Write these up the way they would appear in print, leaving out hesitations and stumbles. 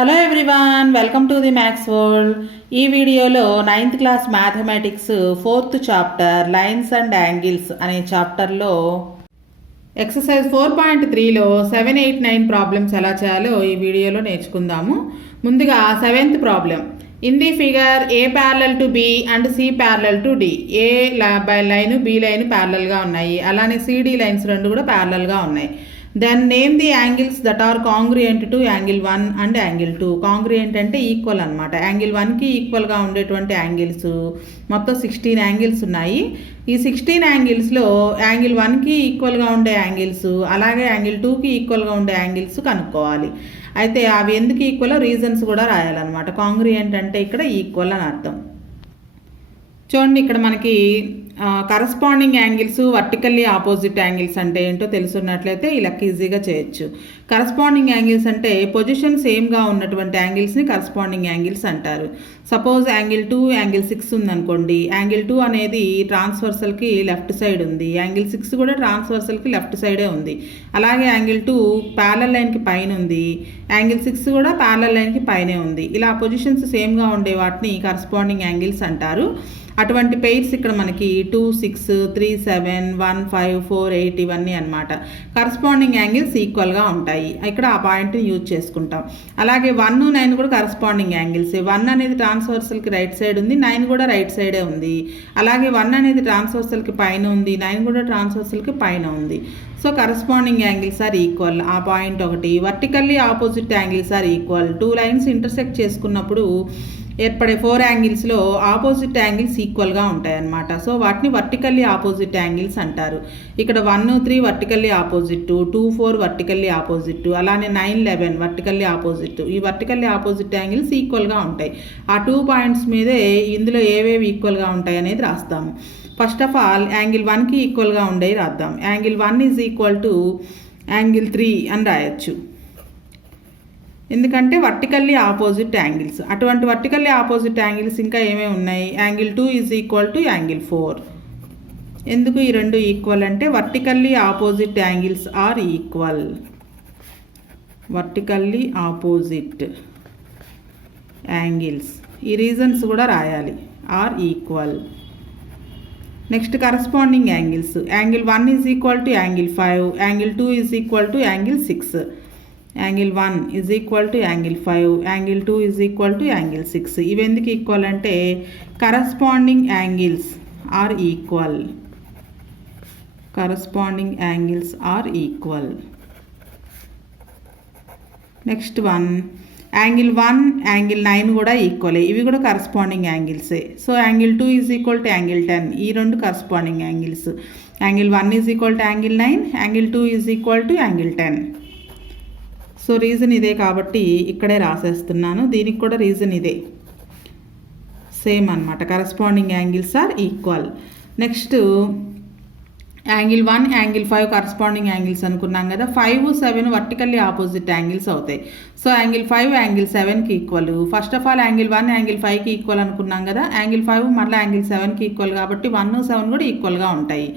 Hello everyone, welcome to the maths world. ఈ వీడియోలో 9th class mathematics 4th chapter lines and angles అనే చాప్టర్లో exercise 4.3లో 7, 8, 9 problems ఎలా చేయాలో ఈ వీడియోలో నేర్చుకుందాము. ముందుగా 7th problem. In the figure A parallel to B and C parallel to D. A line B line ప్యారలల్గా ఉన్నాయి, అలానే సిడి లైన్స్ రెండు కూడా ప్యారలల్గా ఉన్నాయి. Then name the angles that are congruent to angle 1 and angle 2. Congruent అంటే equal అనమాట. Angle 1కి ఈక్వల్గా ఉండేటువంటి యాంగిల్స్ మొత్తం 16 యాంగిల్స్ ఉన్నాయి. ఈ 16 యాంగిల్స్లో యాంగిల్ 1కి ఈక్వల్గా ఉండే యాంగిల్స్, అలాగే యాంగిల్ 2కి ఈక్వల్గా ఉండే యాంగిల్స్ కనుక్కోవాలి. అయితే అవి ఎందుకు ఈక్వల్ రీజన్స్ కూడా రాయాలన్నమాట. కాంగ్రియంట్ అంటే ఇక్కడ ఈక్వల్ అని అర్థం. చూడండి, ఇక్కడ మనకి corresponding angles, vertically opposite angles అంటే ఏంటో తెలుసున్నట్లయితే ఇలా ఈజీగా చేయొచ్చు. కరస్పాండింగ్ యాంగిల్స్ అంటే పొజిషన్ సేమ్గా ఉన్నటువంటి యాంగిల్స్ని కరస్పాండింగ్ యాంగిల్స్ అంటారు. సపోజ్ యాంగిల్ 2, యాంగిల్ 6 ఉందనుకోండి. యాంగిల్ 2 అనేది ట్రాన్స్వర్సల్కి లెఫ్ట్ సైడ్ ఉంది, యాంగిల్ 6 కూడా ట్రాన్స్వర్సల్కి లెఫ్ట్ సైడే ఉంది. అలాగే యాంగిల్ 2 ప్యారలల్ లైన్కి పైన ఉంది, యాంగిల్ 6 కూడా ప్యారలల్ లైన్కి పైనే ఉంది. ఇలా పొజిషన్స్ సేమ్గా ఉండే వాటిని కరస్పాండింగ్ యాంగిల్స్ అంటారు. అటువంటి పెయిర్స్ ఇక్కడ మనకి 2, 6, 3, 7, 1, 5, 4, 8 ఇవన్నీ అనమాట. కరస్పాండింగ్ యాంగిల్స్ ఈక్వల్గా ఉంటాయి. ఇక్కడ ఆ పాయింట్ని యూజ్ చేసుకుంటాం. అలాగే 1, 9 కూడా కరస్పాండింగ్ యాంగిల్స్. 1 అనేది ట్రాన్స్వర్సల్కి రైట్ సైడ్ ఉంది, 9 కూడా రైట్ సైడే ఉంది. అలాగే 1 అనేది ట్రాన్స్వర్సల్కి పైన ఉంది, 9 కూడా ట్రాన్స్వర్సల్కి పైన ఉంది. So corresponding angles are equal. ఆ పాయింట్ ఒకటి. Vertically opposite angles are equal. 2 lines intersect చేసుకున్నప్పుడు ఏర్పడే 4 యాంగిల్స్లో ఆపోజిట్ యాంగిల్స్ ఈక్వల్గా ఉంటాయన్నమాట. సో వాటిని వర్టికల్లీ ఆపోజిట్ యాంగిల్స్ అంటారు. ఇక్కడ 1, 3 వర్టికల్లీ ఆపోజిట్, 2, 4 వర్టికల్లీ ఆపోజిట్, అలానే 9, 11 వర్టికల్లీ ఆపోజిట్. ఈ వర్టికల్లీ ఆపోజిట్ యాంగిల్స్ ఈక్వల్గా ఉంటాయి. ఆ 2 పాయింట్స్ మీదే ఇందులో ఏవేవి ఈక్వల్గా ఉంటాయి అనేది రాస్తాము. ఫస్ట్ ఆఫ్ ఆల్ యాంగిల్ 1కి ఈక్వల్గా ఉండేవి రాద్దాం. Angle 1 is equal to angle 3 అని రాయొచ్చు, ఎందుకంటే వర్టికల్లీ ఆపోజిట్ యాంగిల్స్. అటువంటి వర్టికల్లీ ఆపోజిట్ యాంగిల్స్ ఇంకా ఏమేమి ఉన్నాయి? Angle 2 is equal to angle 4. ఎందుకు ఈ రెండు ఈక్వల్ అంటే vertically opposite angles are equal. Vertically opposite angles, ఈ రీజన్స్ కూడా రాయాలి, are equal. Next corresponding angles. Angle 1 is equal to angle 5, angle 2 is equal to angle 6. Angle 1 is equal to angle 5, angle 2 is equal to angle 6. ఇవి ఎందుకు equal అంటే corresponding angles are equal. Corresponding angles are equal. Next one, angle 1, angle 9 కూడా ఈక్వలే. ఇవి కూడా corresponding యాంగిల్సే. So angle 2 is equal to angle 10. ఈ రెండు corresponding angles. Angle 1 is equal to angle 9, angle 2 is equal to angle 10. So reason ఇదే కాబట్టి ఇక్కడే రాసేస్తున్నాను. దీనికి కూడా రీజన్ ఇదే, సేమ్ అనమాట. Corresponding angles are equal. Next angle 1, angle 5 corresponding angles అనుకున్నాం కదా. 5, 7 వర్టికల్లీ ఆపోజిట్ యాంగిల్స్ అవుతాయి. సో యాంగిల్ 5 యాంగిల్ 7కి equal. First of all angle 1 angle 5కి ఈక్వల్ అనుకున్నాం కదా. యాంగిల్ 5 మళ్ళీ యాంగిల్ 7కి ఈక్వల్ కాబట్టి 1, 7 కూడా ఈక్వల్గా ఉంటాయి.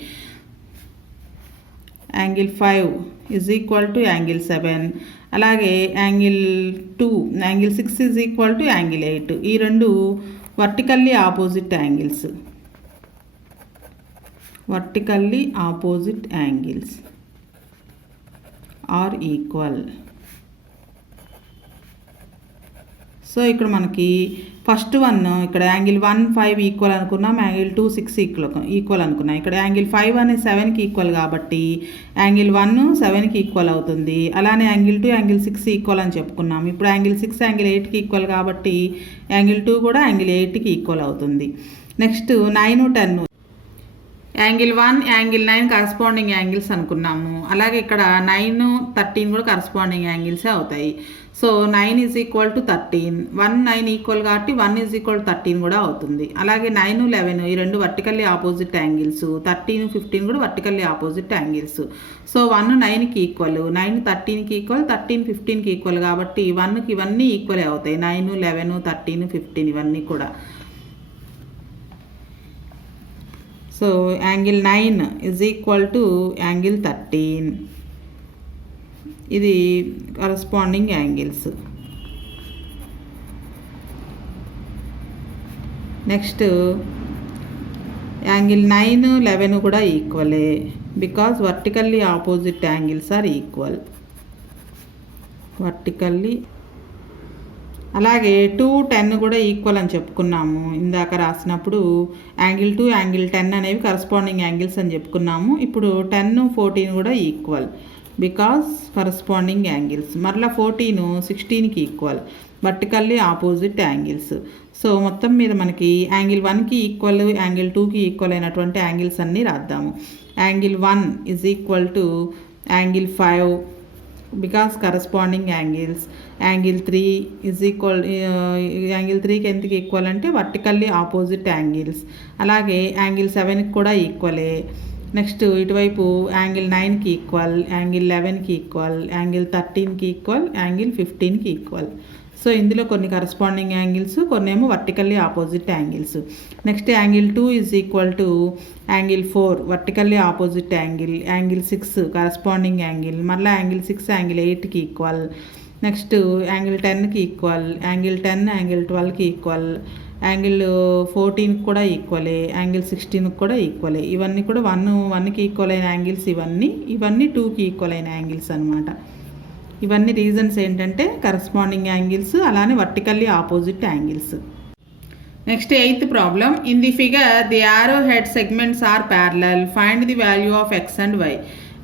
Angle 5 is equal to angle 7. అలాగే angle 2, angle 6 is equal to angle 8. ఈ రెండు vertically opposite angles. Vertically opposite angles are equal. So ఇక్కడ మనకి ఫస్ట్ వన్, ఇక్కడ యాంగిల్ 1, 5 ఈక్వల్ అనుకున్నాం, యాంగిల్ 2, 6 ఈక్వల్ అనుకున్నాం. ఇక్కడ యాంగిల్ 5 అనేది 7కి ఈక్వల్ కాబట్టి యాంగిల్ 1 7కి ఈక్వల్ అవుతుంది. అలానే యాంగిల్ 2, యాంగిల్ 6 ఈక్వల్ అని చెప్పుకున్నాం. ఇప్పుడు యాంగిల్ 6 యాంగిల్ 8కి ఈక్వల్ కాబట్టి యాంగిల్ 2 కూడా యాంగిల్ 8కి ఈక్వల్ అవుతుంది. Next 9, 10. Angle 1, angle 9 corresponding angles అనుకున్నాము. అలాగే ఇక్కడ 9, 13 కూడా కరస్పాండింగ్ యాంగిల్సే అవుతాయి. So 9 is equal to 13. 1, 9 equal కాబట్టి 1 ఈజ్ ఈక్వల్ టు 13 కూడా అవుతుంది. అలాగే 9, 11 ఈ రెండు వర్టికల్లీ ఆపోజిట్ యాంగిల్స్. 13, 15 కూడా వర్టికల్లీ ఆపోజిట్ యాంగిల్స్. సో 1 9కి ఈక్వల్, 9 13కి ఈక్వల్, 13 15కి ఈక్వల్ కాబట్టి 1కి ఇవన్నీ ఈక్వలే అవుతాయి. 9, 11, 13, 15 ఇవన్నీ కూడా. So angle 9 is equal to angle 13. ఇది కరస్పాండింగ్ యాంగిల్స్. నెక్స్ట్ యాంగిల్ 9, 11 కూడా ఈక్వలే because vertically opposite angles are equal. Vertically అలాగే 2, 10 కూడా ఈక్వల్ అని చెప్పుకున్నాము ఇందాక రాసినప్పుడు. యాంగిల్ 2, యాంగిల్ 10 అనేవి కరస్పాండింగ్ యాంగిల్స్ అని చెప్పుకున్నాము. ఇప్పుడు 10, 14 కూడా ఈక్వల్ బికాస్ కరస్పాండింగ్ యాంగిల్స్. మరలా 14 16కి equal, vertically opposite angles. So మొత్తం మీద మనకి యాంగిల్ 1కి ఈక్వల్, యాంగిల్ 2కి ఈక్వల్ అయినటువంటి యాంగిల్స్ అన్నీ రాద్దాము. Angle 1 is equal to angle 5 because corresponding angles. Angle 3 is equal, angle 3కి ఎందుకు ఈక్వల్ అంటే వర్టికల్లీ ఆపోజిట్ యాంగిల్స్. అలాగే యాంగిల్ 7కి కూడా ఈక్వలే. నెక్స్ట్ ఇటువైపు యాంగిల్ 9కి ఈక్వల్, యాంగిల్ 11కి ఈక్వల్, యాంగిల్ 13కి ఈక్వల్, యాంగిల్ 15కి ఈక్వల్. సో ఇందులో కొన్ని కరస్పాండింగ్ యాంగిల్స్, కొన్ని ఏమో vertically opposite angles. Next angle 2 is equal to angle 4 vertically opposite angle, angle 6 corresponding angle, మళ్ళీ యాంగిల్ 6 యాంగిల్ 8కి ఈక్వల్. నెక్స్ట్ యాంగిల్ 10కి ఈక్వల్, యాంగిల్ 10 యాంగిల్ 12కి ఈక్వల్, యాంగిల్ 14కి కూడా ఈక్వలే, యాంగిల్ 16కి కూడా ఈక్వలే. ఇవన్నీ కూడా 1కి ఈక్వల్ అయిన యాంగిల్స్. ఇవన్నీ 2కి ఈక్వల్ అయిన యాంగిల్స్ అనమాట. ఇవన్నీ రీజన్స్ ఏంటంటే కరస్పాండింగ్ యాంగిల్స్, అలానే vertically opposite angles. Next 8th problem. In the figure the arrow head segments are parallel, find the value of X and Y.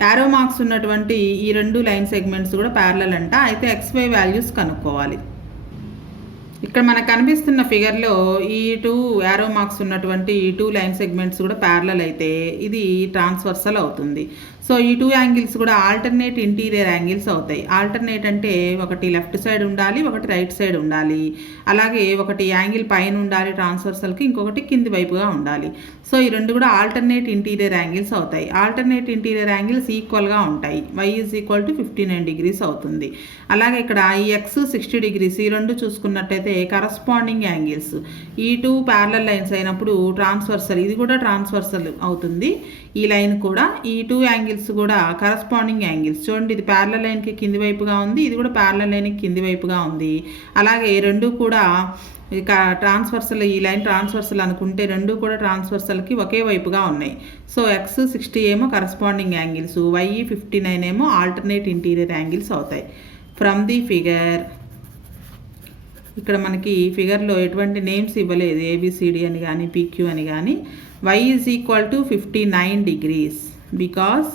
Arrow marks ఉన్నటువంటి ఈ 2 లైన్ సెగ్మెంట్స్ కూడా parallel అంట. అయితే XY values కనుక్కోవాలి. ఇక్కడ మనకు కనిపిస్తున్న ఫిగర్లో ఈ 2 యారో మార్క్స్ ఉన్నటువంటి ఈ 2 లైన్ సెగ్మెంట్స్ కూడా ప్యారలల్ అయితే ఇది ట్రాన్స్వర్సల్ అవుతుంది. సో ఈ 2 యాంగిల్స్ కూడా ఆల్టర్నేట్ ఇంటీరియర్ యాంగిల్స్ అవుతాయి. ఆల్టర్నేట్ అంటే ఒకటి లెఫ్ట్ సైడ్ ఉండాలి, ఒకటి రైట్ సైడ్ ఉండాలి. అలాగే ఒకటి యాంగిల్ పైన ఉండాలి ట్రాన్స్వర్సల్కి, ఇంకొకటి కింది వైపుగా ఉండాలి. సో ఈ 2 కూడా ఆల్టర్నేట్ ఇంటీరియర్ యాంగిల్స్ అవుతాయి. ఆల్టర్నేట్ ఇంటీరియర్ యాంగిల్స్ ఈక్వల్గా ఉంటాయి. y is equal to 59 degrees అవుతుంది. అలాగే ఇక్కడ ఈ x 60 degrees, ఈ 2 చూసుకున్నట్టయితే కరస్పాండింగ్ యాంగిల్స్. ఈ 2 ప్యారలల్ లైన్స్ అయినప్పుడు ట్రాన్స్వర్సల్, ఇది కూడా ట్రాన్స్వర్సల్ అవుతుంది. ఈ లైన్ కూడా, ఈ 2 యాంగిల్స్ కూడా కరస్పాండింగ్ యాంగిల్స్. చూడండి, ఇది ప్యారలల్ లైన్కి కింది వైపుగా ఉంది, ఇది కూడా ప్యారలల్ లైన్కి కింది వైపుగా ఉంది. అలాగే 2 కూడా ఇక ట్రాన్స్వర్సల్, ఈ లైన్ ట్రాన్స్వర్సల్ అనుకుంటే 2 కూడా ట్రాన్స్వర్సల్కి ఒకే వైపుగా ఉన్నాయి. సో x 60 ఏమో కరస్పాండింగ్ యాంగిల్స్, y 59 ఏమో ఆల్టర్నేట్ ఇంటీరియర్ యాంగిల్స్ అవుతాయి. ఫ్రమ్ ది ఫిగర్, ఇక్కడ మనకి ఫిగర్లో ఎటువంటి నేమ్స్ ఇవ్వలేదు, ABCD అని కానీ PQ అని కానీ. y is equal to 59 degrees because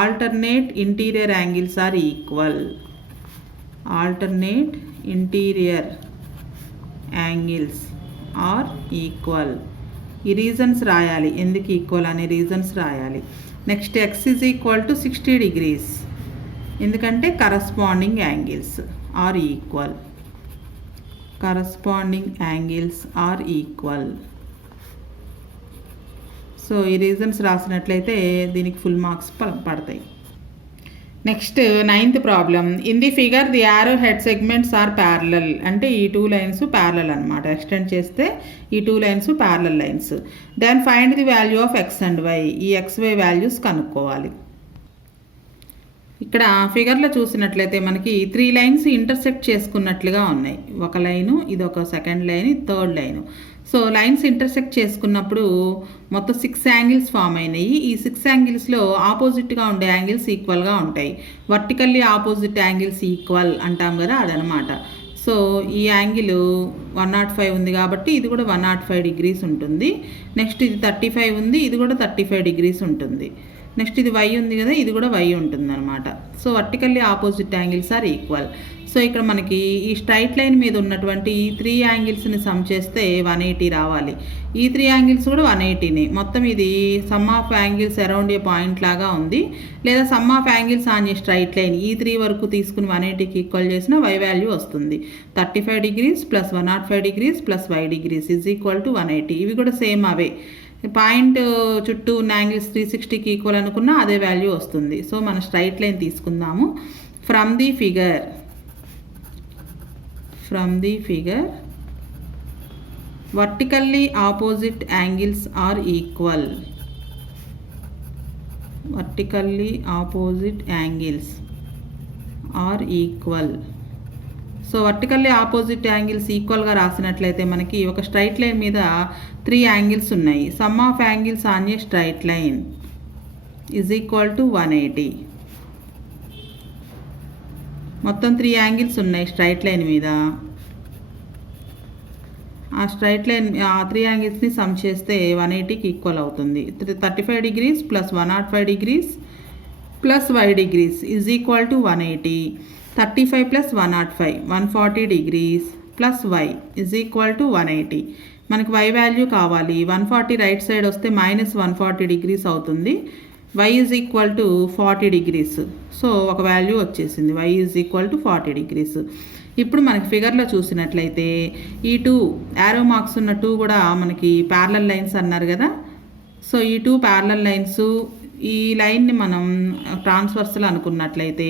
alternate interior angles are equal. Alternate interior angles are equal. ఈ రీజన్స్ రాయాలి, ఎందుకు ఈక్వల్ అనే రీజన్స్ రాయాలి. Next x is equal to 60 degrees, ఎందుకంటే corresponding angles are equal. Corresponding angles are equal. So ఈ reasons రాసినట్లయితే దీనికి full marks పడతాయి. Next 9th problem. In the figure the arrow head segments are parallel, అంటే ఈ 2 lines parallel అనమాట. Extend చేస్తే ఈ 2 lines parallel lines. Then find the value of X and Y. ఈ XY వాల్యూస్ కనుక్కోవాలి. ఇక్కడ ఫిగర్లో చూసినట్లయితే మనకి 3 లైన్స్ ఇంటర్సెక్ట్ చేసుకున్నట్లుగా ఉన్నాయి. ఒక లైను, ఇది ఒక సెకండ్ లైన్, ఇది third line. So lines intersect చేసుకున్నప్పుడు మొత్తం 6 యాంగిల్స్ ఫామ్ అయినాయి. ఈ 6 యాంగిల్స్లో ఆపోజిట్గా ఉండే యాంగిల్స్ ఈక్వల్గా ఉంటాయి. వర్టికల్లీ ఆపోజిట్ యాంగిల్స్ ఈక్వల్ అంటాం కదా, అదనమాట. సో ఈ యాంగిల్ 105 ఉంది కాబట్టి ఇది కూడా 105 degrees ఉంటుంది. నెక్స్ట్ ఇది 35 ఉంది, ఇది కూడా 35 degrees ఉంటుంది. నెక్స్ట్ ఇది y ఉంది కదా, ఇది కూడా y ఉంటుంది అనమాట. So vertically opposite angles are equal. So ఇక్కడ మనకి ఈ స్ట్రైట్ లైన్ మీద ఉన్నటువంటి ఈ 3 యాంగిల్స్ని సమ్ చేస్తే 180 రావాలి. ఈ 3 యాంగిల్స్ కూడా 180నే. మొత్తం ఇది some of angles around a point లాగా ఉంది, లేదా some of angles on a straight line. ఈ 3 వరకు తీసుకుని 180కి ఈక్వల్ చేసిన y వాల్యూ వస్తుంది. 35 degrees plus 105 degrees plus y degrees is equal to 180. ఇవి కూడా సేమ్ అవే. పాయింట్ చుట్టూ ఉన్న యాంగిల్స్ 360కి ఈక్వల్ అనుకున్నా అదే వాల్యూ వస్తుంది. సో మనం స్ట్రైట్ లైన్ తీసుకుందాము. From the figure vertically opposite angles are equal. Vertically opposite angles are equal. So vertically opposite angles ఈక్వల్గా రాసినట్లయితే మనకి ఒక స్ట్రైట్ లైన్ మీద 3 యాంగిల్స్ ఉన్నాయి. Some of angles on a straight line is equal to 180. మొత్తం 3 angles ఉన్నాయి straight line మీద. ఆ straight line ఆ 3 యాంగిల్స్ని సమ్ చేస్తే 180కి ఈక్వల్ అవుతుంది. 35 degrees plus 105 degrees plus y degrees is equal to 180. 35 plus 105 140 degrees plus y is equal to 180. మనకి y value కావాలి. 140 right side వస్తే మైనస్ 140 degrees అవుతుంది. y is equal to 40 degrees. So ఒక value వచ్చేసింది, y is equal to 40 degrees. ఇప్పుడు మనకి ఫిగర్లో చూసినట్లయితే ఈ 2 యారో మార్క్స్ ఉన్న 2 కూడా మనకి ప్యారలల్ లైన్స్ అన్నారు కదా. సో ఈ 2 ప్యారలల్ లైన్స్, ఈ లైన్ని మనం ట్రాన్స్వర్సల్ అనుకున్నట్లయితే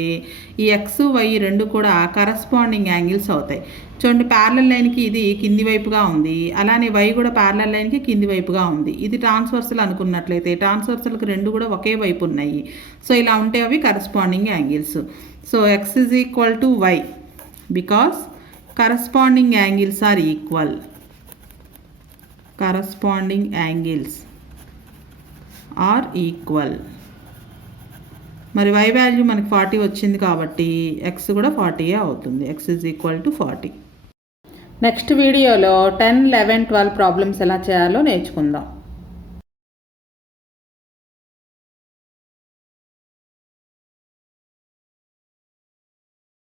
ఈ ఎక్స్ వై రెండు కూడా కరస్పాండింగ్ యాంగిల్స్ అవుతాయి. చూడండి, ప్యారలల్ లైన్కి ఇది కింది వైపుగా ఉంది, అలానే వై కూడా ప్యారలల్ లైన్కి కింది వైపుగా ఉంది. ఇది ట్రాన్స్వర్సల్ అనుకున్నట్లయితే ట్రాన్స్వర్సల్కి రెండు కూడా ఒకే వైపు ఉన్నాయి. సో ఇలా ఉంటే అవి corresponding angles. So x is equal to y because corresponding angles are equal. Corresponding angles are equal. మరి y వాల్యూ మనకి 40 వచ్చింది కాబట్టి x కూడా 40 అవుతుంది. x is equal to 40. Next వీడియోలో 10, 11, 12 ప్రాబ్లమ్స్ ఎలా చేయాలో నేర్చుకుందాం.